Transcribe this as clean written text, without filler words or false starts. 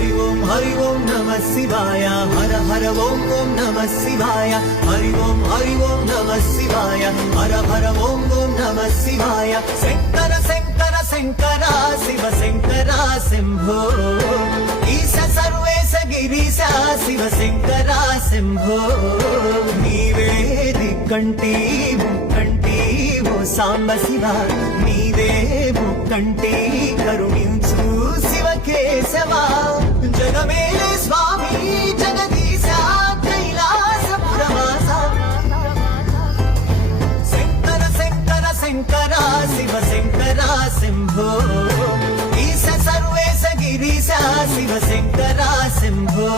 हरि ओम नमः शिवाय हर हर ओम ओम नमः शिवाय हरि ओम नमः शिवाय हर हर ओम ओम नमः शिवाय शंकर शंकर शंकर शिव शंकर शंभो ईश सर्वेश गिरीश शिव शंकर शंभो नीवे दिक्कंटी मुक्कंटी वो सांब शिव नीवे मुक्कंटी करुणिंचु शिव केशव जगमेले स्वामी जगदीश कैलासपुरवास शंकर शंकर शंकर शिव शंकर शंभो ईश सर्वेश गिरीश शिव शंकर शंभो